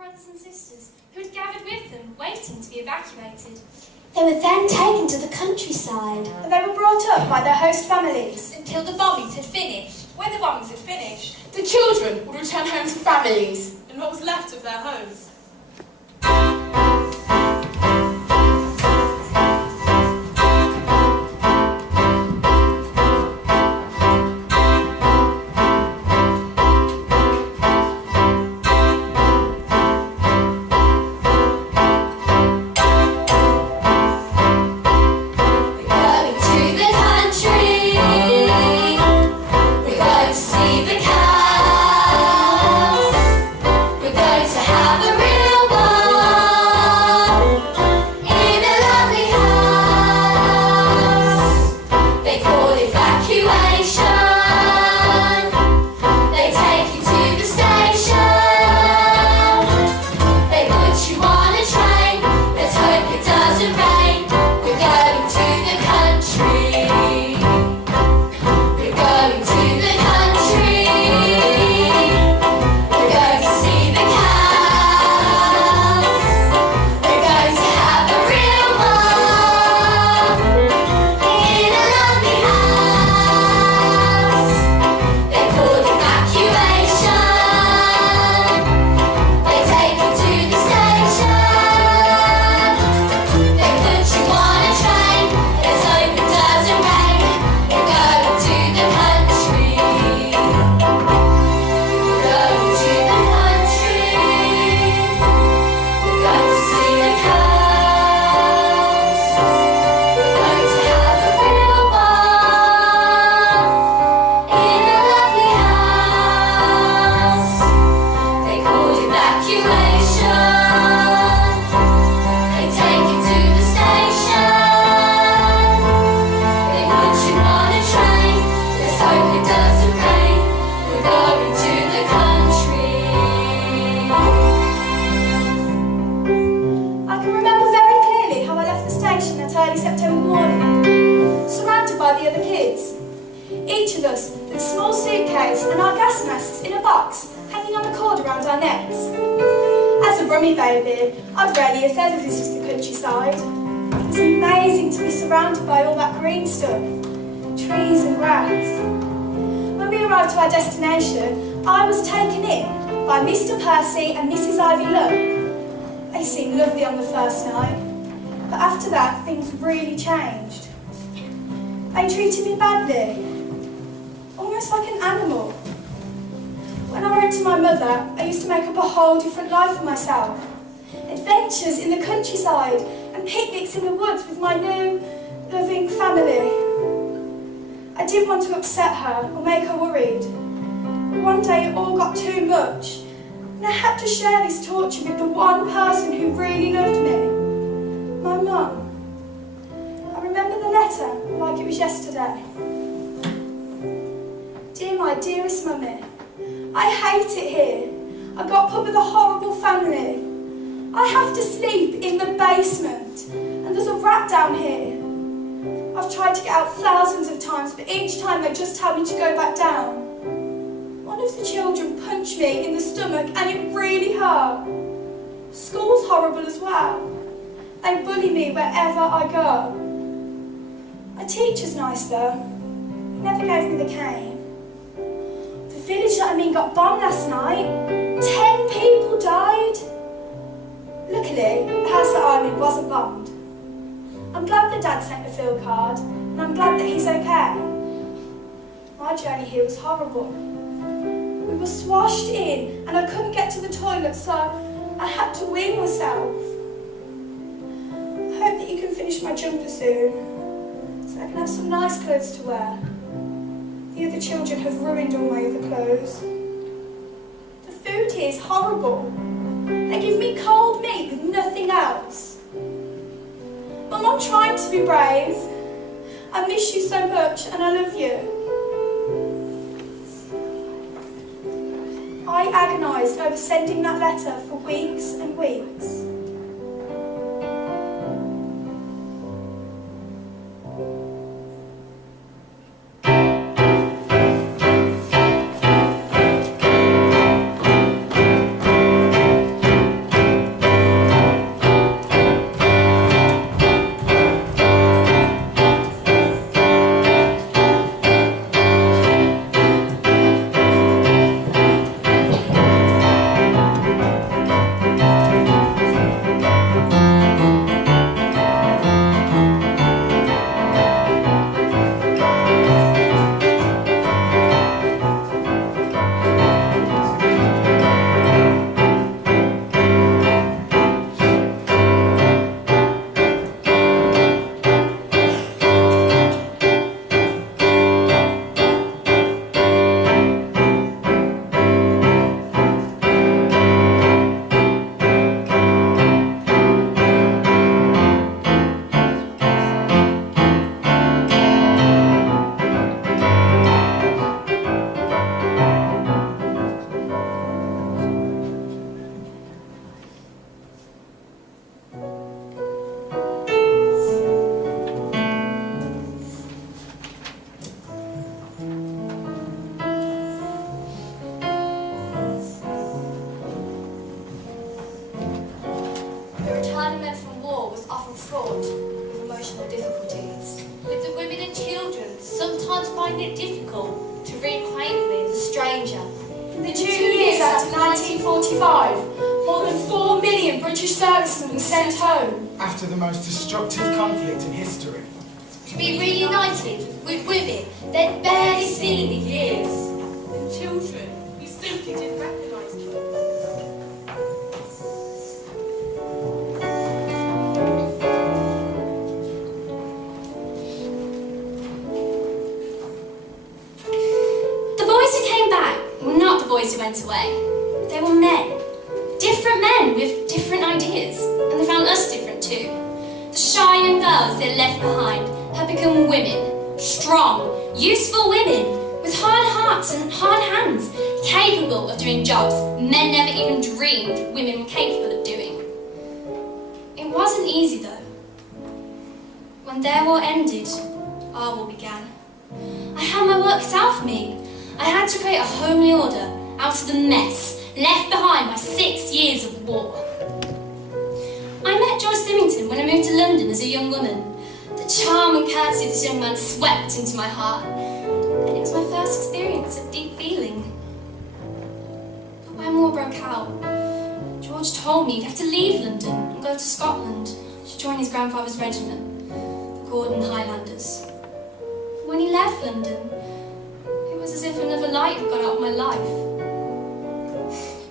brothers and sisters who had gathered with them, waiting to be evacuated. They were then taken to the countryside. And they were brought up by their host families. Until the bombings had finished. When the bombings had finished, the children would return home to families and what was left of their homes. Early September morning, surrounded by the other kids. Each of us with a small suitcase and our gas masks in a box hanging on a cord around our necks. As a Brummie baby, I'd rarely if ever visited the countryside. It was amazing to be surrounded by all that green stuff, trees and grass. When we arrived to our destination, I was taken in by Mr. Percy and Mrs. Ivy Luck. They seemed lovely on the first night. But after that, things really changed. They treated me badly, almost like an animal. When I wrote to my mother, I used to make up a whole different life for myself. Adventures in the countryside and picnics in the woods with my new, loving family. I didn't want to upset her or make her worried. But one day it all got too much, and I had to share this torture with the one person who really loved me. My mum. I remember the letter like it was yesterday. Dear my dearest mummy, I hate it here. I got put with a horrible family. I have to sleep in the basement and there's a rat down here. I've tried to get out thousands of times, but each time they just tell me to go back down. One of the children punched me in the stomach and it really hurt. School's horrible as well. They bully me wherever I go. My teacher's nice though. He never gave me the cane. The village that I'm in got bombed last night. 10 people died. Luckily, the house that I'm in wasn't bombed. I'm glad that Dad sent a field card, and I'm glad that he's okay. My journey here was horrible. We were swashed in, and I couldn't get to the toilet, so I had to wing myself. I hope that you can finish my jumper soon, so I can have some nice clothes to wear. The other children have ruined all my other clothes. The food here is horrible. They give me cold meat with nothing else. Mum, I'm trying to be brave. I miss you so much and I love you. I agonised over sending that letter for weeks and weeks. find it difficult to reacquaint with a stranger. In the 2 years after 1945, more than 4 million British servicemen were sent home. After the most destructive conflict in history. To be reunited with women they'd barely seen in years. And children who simply didn't recognise them. The boys who came back were not the boys who went away. They were men. Different men with different ideas. And they found us different too. The shy young girls they left behind had become women. Strong, useful women with hard hearts and hard hands, capable of doing jobs men never even dreamed women were capable of doing. It wasn't easy though. When their war ended, our war began. I had my work cut out for me. I had to create a homely order out of the mess left behind by 6 years of war. I met George Symington when I moved to London as a young woman. The charm and courtesy of this young man swept into my heart, and it was my first experience of deep feeling. But when war broke out, George told me he'd have to leave London and go to Scotland to join his grandfather's regiment, the Gordon Highlanders. When he left London, it was as if another light had gone out of my life.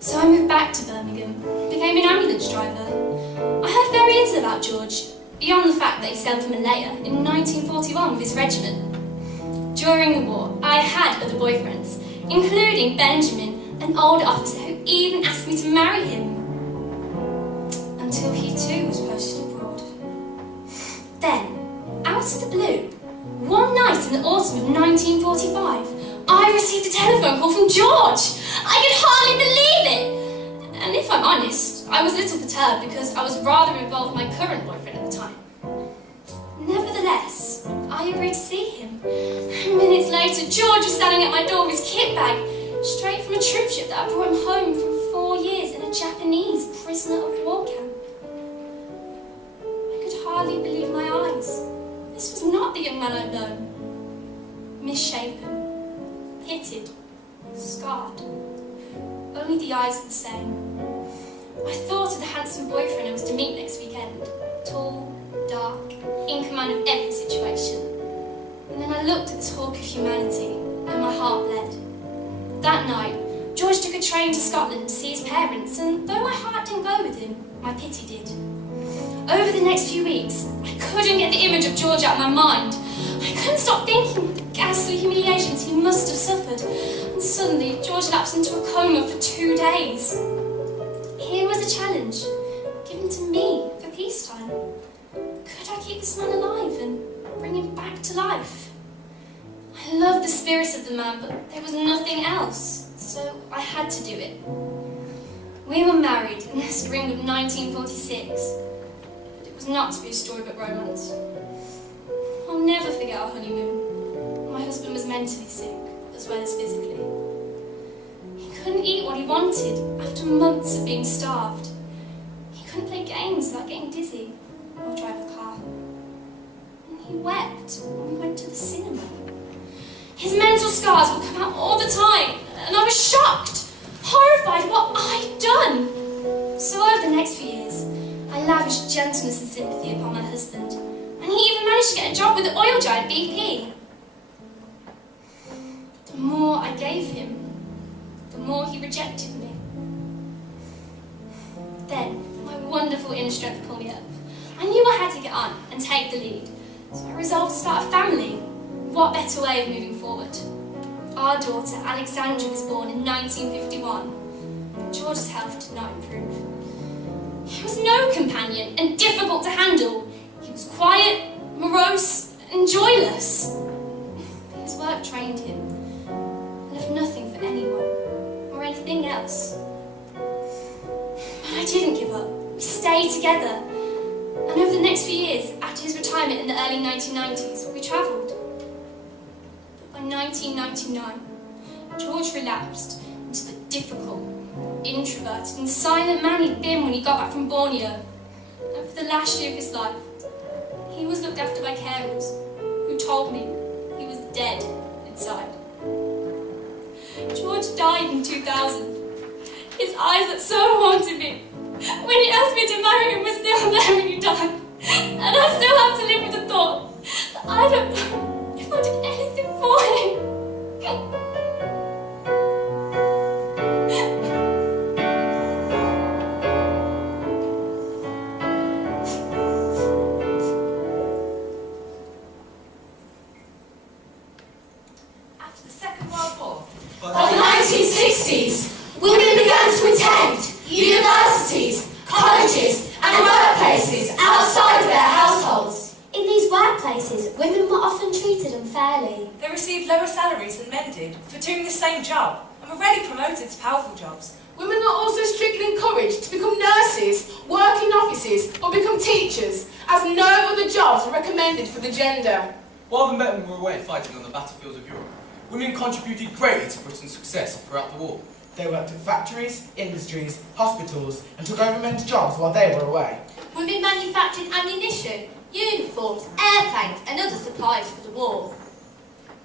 So I moved back to Birmingham, became an ambulance driver. I heard very little about George, beyond the fact that he sailed for Malaya in 1941 with his regiment. During the war, I had other boyfriends, including Benjamin, an older officer who even asked me to marry him. Until he too was posted abroad. Then, out of the blue, one night in the autumn of 1945, I received a telephone call from George. I could hardly believe it. And if I'm honest, I was a little perturbed because I was rather involved with my current boyfriend at the time. Nevertheless, I agreed to see him. Minutes later, George was standing at my door with his kit bag, straight from a troop ship that had brought him home from 4 years in a Japanese prisoner of war camp. I could hardly believe my eyes. This was not the young man I'd known. Misshapen, pitted, scarred. Only the eyes were the same. I thought of the handsome boyfriend I was to meet next weekend. Tall, dark, in command of every situation. And then I looked at this hawk of humanity, and my heart bled. That night, George took a train to Scotland to see his parents, and though my heart didn't go with him, my pity did. Over the next few weeks, I couldn't get the image of George out of my mind. I couldn't stop thinking of the ghastly humiliations he must have suffered. And suddenly, George lapsed into a coma for 2 days. Here was a challenge, given to me for peacetime. Could I keep this man alive and bring him back to life? I loved the spirit of the man, but there was nothing else, so I had to do it. We were married in the spring of 1946, but it was not to be a storybook romance. I'll never forget our honeymoon. My husband was mentally sick, as well as physically. He couldn't eat what he wanted after months of being starved. He couldn't play games without getting dizzy or drive a car. And he wept when we went to the cinema. His mental scars would come out all the time, and I was shocked, horrified at what I'd done. So over the next few years, I lavished gentleness and sympathy upon my husband, and he even managed to get a job with the oil giant BP. The more I gave him, the more he rejected me. Then, my wonderful inner strength pulled me up. I knew I had to get on and take the lead, so I resolved to start a family. What better way of moving forward? Our daughter, Alexandra, was born in 1951. George's health did not improve. He was no companion and difficult to handle. He was quiet, morose, and joyless. His work trained him, and left nothing for anyone or anything else. But I didn't give up. We stayed together. And over the next few years, after his retirement in the early 1990s, we travelled. But by 1999, George relapsed into the difficult, introverted and silent man he'd been when he got back from Borneo. And for the last year of his life, he was looked after by carers who told me he was dead inside. George died in 2000. His eyes that so haunted me. When he asked me to marry him was still there when he died. And I still have to live with the thought that I don't know if I did anything for him. After the Second World War, By the 1960s, women began to attend universities, colleges and workplaces outside of their households. In these workplaces, women were often treated unfairly. they received lower salaries than men did for doing the same job and were rarely promoted to powerful jobs. Women were also strictly encouraged to become nurses, work in offices, or become teachers, as no other jobs were recommended for the gender. While the men were away fighting on the battlefields of Europe, women contributed greatly to Britain's success throughout the war. They worked at factories, industries, hospitals, and took over men's jobs while they were away. Women manufactured ammunition, uniforms, airplanes and other supplies for the war.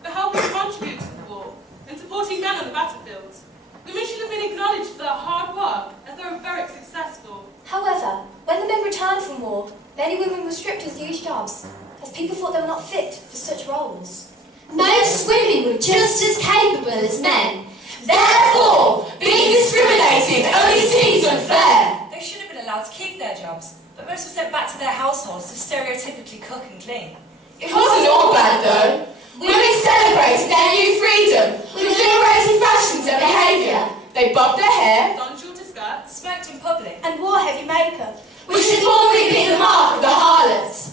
The helping contribute to the war and supporting men on the battlefields. Women should have been acknowledged for their hard work as they were very successful. However, when the men returned from war, many women were stripped of these jobs, as people thought they were not fit for such roles. Most women were just as capable as men. Therefore, being discriminated only seems unfair. They should have been allowed to keep their jobs, but most were sent back to their households to stereotypically cook and clean. It wasn't all bad though. Women celebrated their new freedom with liberated fashions and behaviour. They bobbed their hair, Donned shorter skirts, Smoked in public. And wore heavy makeup. which has already been the mark of the harlots.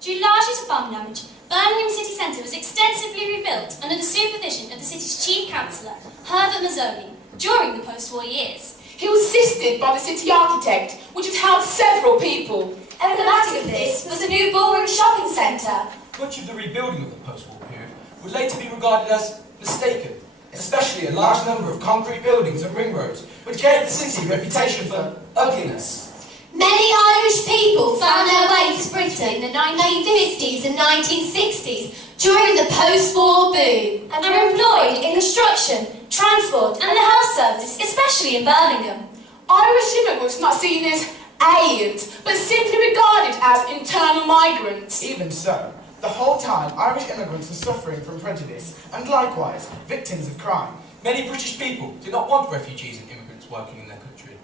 Due largely to bomb damage, Birmingham city centre was extensively rebuilt under the supervision of the city's chief councillor, Herbert Mazzoni, during the post-war years. he was assisted by the city architect, which had housed several people. Emblematic of this was the new ballroom shopping centre. Much of the rebuilding of the post-war period would later be regarded as mistaken, especially a large number of concrete buildings and ring roads, which gave the city a reputation for ugliness. Many Irish people found their way to Britain in the 1950s and 1960s during the post-war boom. And were employed in construction, transport and the health services, especially in Birmingham. Irish immigrants were not seen as aliens, but simply regarded as internal migrants. Even so, the whole time Irish immigrants were suffering from prejudice and likewise victims of crime. Many British people did not want refugees and immigrants working in their country.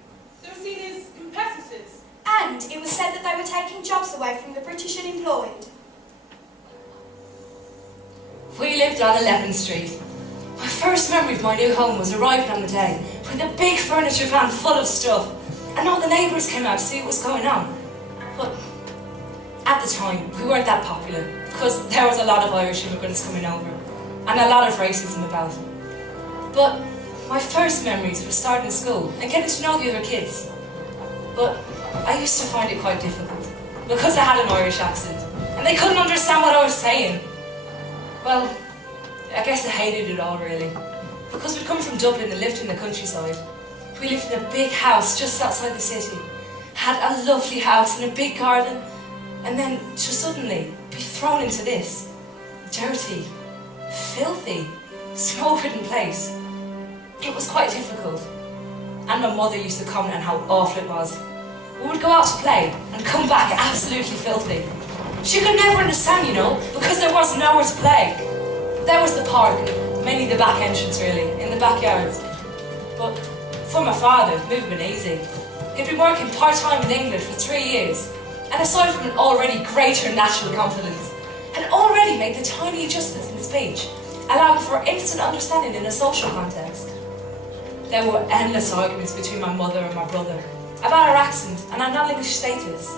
they were seen as competitors. And it was said that they were taking jobs away from the British unemployed. We lived on 11th Street. My first memory of my new home was arriving on the day with a big furniture van full of stuff, and all the neighbours came out to see what was going on. But at the time, we weren't that popular because there was a lot of Irish immigrants coming over and a lot of racism about. But my first memories were starting school and getting to know the other kids. But I used to find it quite difficult because I had an Irish accent and they couldn't understand what I was saying. Well, I guess I hated it all really. Because we'd come from Dublin and lived in the countryside. We lived in a big house just outside the city. Had a lovely house and a big garden. And then just suddenly be thrown into this dirty, filthy, smoke-ridden place. It was quite difficult. And my mother used to comment on how awful it was. We would go out to play and come back absolutely filthy. She could never understand, you know, because there was nowhere to play. There was the park, mainly the back entrance really, in the backyards. But for my father, it moved been easy. He'd been working part-time in England for 3 years, and aside from an already greater natural confidence, had already made the tiny adjustments in speech, allowing for instant understanding in a social context. There were endless arguments between my mother and my brother, about our accent and our non-English status.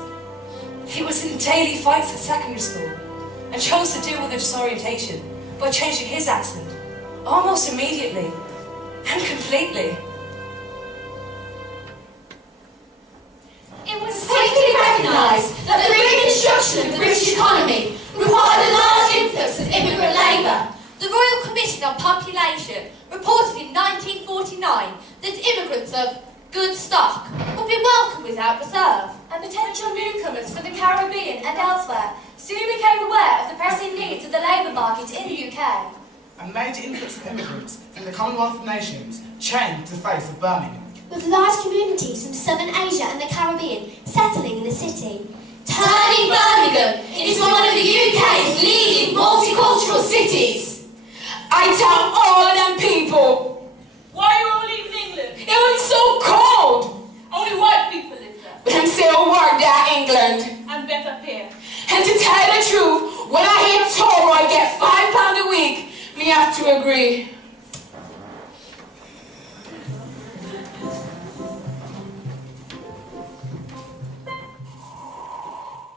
He was in daily fights at secondary school and chose to deal with the disorientation by changing his accent almost immediately and completely. It was quickly recognised that the reconstruction of the British economy required a large influx of immigrant labour. The Royal Commission on Population reported in 1949 that immigrants of good stock would be welcome without reserve. And potential newcomers from the Caribbean and elsewhere soon became aware of the pressing needs of the labour market in the UK. A major influx of immigrants from the Commonwealth of Nations changed the face of Birmingham. With large communities from Southern Asia and the Caribbean settling in the city, turning Birmingham into one of the UK's leading multicultural cities. I tell all of them people, Why are you all leaving England? it was so cold. Only white people live there. But I'm still work there England. And better pay. And to tell the truth, when I hear Toro I get £5 a week, me have to agree.